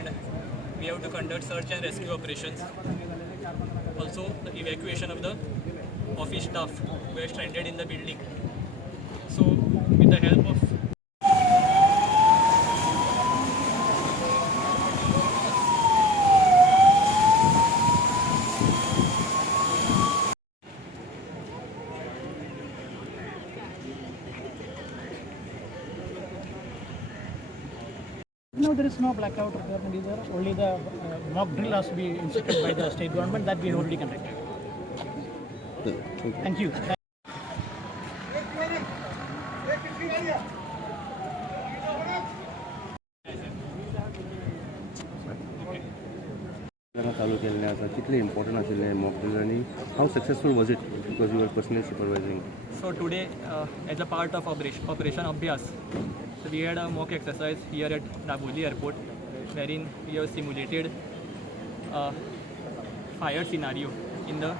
and we have to conduct search and rescue operations. Also, the evacuation of the office staff who are stranded in the building. So, with the help of No, there is no blackout requirement either. Only the mock drill has to be instructed by the state government that we have already conducted. Thank you. चालू केल्लें आसा कितलें important आशिल्लें mock drill आनी how successful was it because you are personally supervising. So today, as a part of Operation Abhyas, so we had a mock exercise here at Daboli Airport, wherein we have simulated a fire scenario in the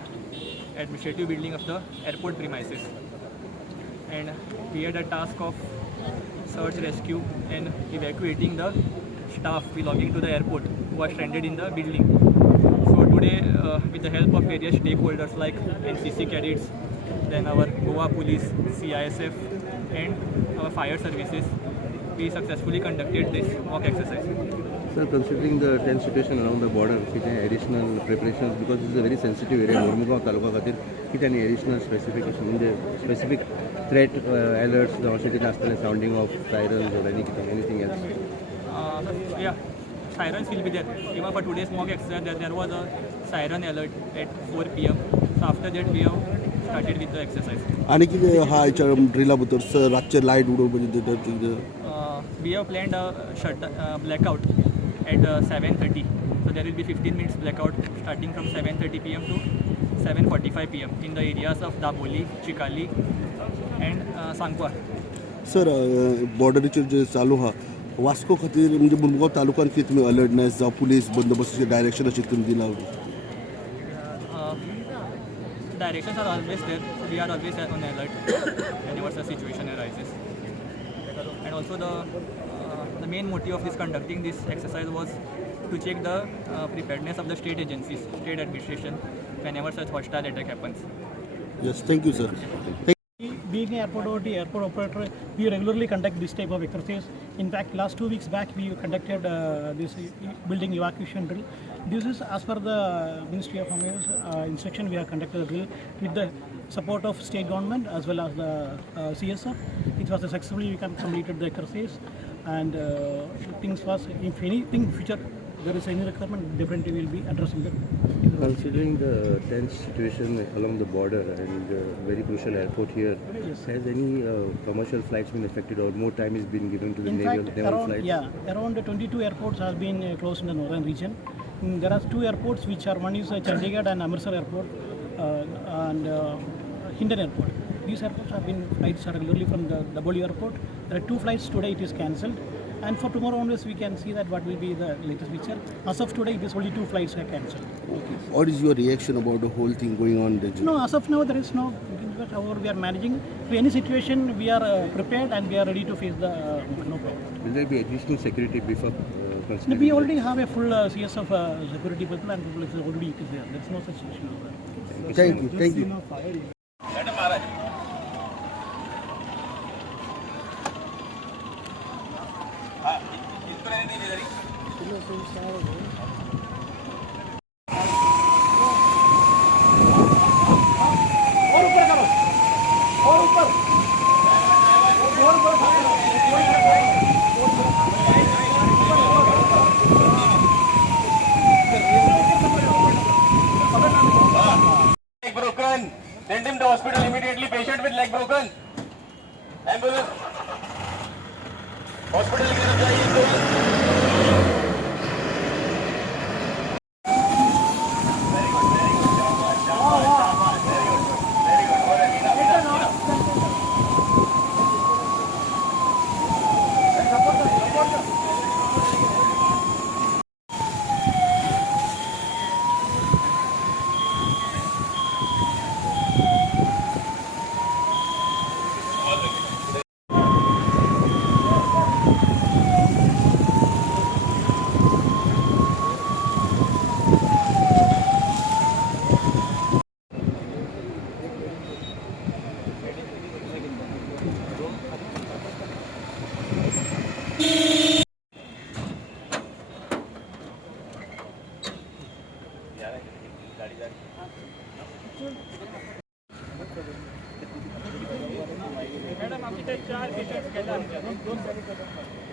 administrative building of the airport premises, and we had a task of search, rescue, and evacuating the staff belonging to the airport who are stranded in the building. So today, with the help of various stakeholders like NCC cadets, then our Goa Police, CISF, and our fire services, we successfully conducted this mock exercise. Sir, considering the tense situation along the border, कितें additional preparations because this is a very sensitive area, Mormugao taluka खातीर कितें आनी additional specification म्हणजे specific threat alerts जावं अशें कितें आसतलें sounding of sirens or anything else? Yeah, sirens will be there. Even for today's mock exercise, there was a siren alert at 4 p.m. So after that, we have started with the exercise. आणि कितें हा हेच्या ड्रिला भितर रातचे light उडोवपाचे We have planned a blackout at 7:30. So there will be 15 minutes blackout starting from 7:30 p.m. to 7:45 p.m. in the areas of Daboli, Chikali, and Sangkwa. Sir बॉर्डरीचेर जे चालू आहा वास्को खातीर म्हणजे मुरमुगांव तालुक्यात कितें तुमी अलर्टनेस जावं पुलीस बंदोबस्ताचे डायरेक्शन अशें तुमी दिलां Directions are always there. We are always on alert whenever such situation arises. And also the main motive of conducting this exercise was to check the preparedness of the state agencies, state administration, whenever such hostile attack happens. Yes, thank you, sir. Being an airport operator, we regularly conduct this type of exercise. In fact, last 2 weeks back, we conducted this building evacuation drill. This is as per the Ministry of Home's instruction. We have conducted a drill with the support of state government as well as the CSF. It was successfully we completed the exercise, and things was if anything future there is any requirement, definitely will be addressing it. Considering the tense situation along the border and very crucial airport here, Yes. has any commercial flights been affected or more time is being given to the naval flights? Around 22 airports has been closed in the northern region. There are 2 airports which are, one is Chandigarh and Amritsar airport and Hindon airport. These airports have been flights are regularly from the Daboli airport. There are 2 flights today, it is cancelled. And for tomorrow onwards, we can see that what will be the latest picture. As of today, it is only 2 flights are cancelled. Okay. What is your reaction about the whole thing going on? No, as of now, there is no. However, we are managing. For any situation, we are prepared and we are ready to face the no problem. Will there be additional security before considering? We already have a full CS of security people and people is already there. There is no such issue. Thank you. Thank you. Leg broken. Send him to hospital immediately. Patient with leg broken. Ambulance. Hospital की तरफ जाइए. Madam आमचे 4 patients गेले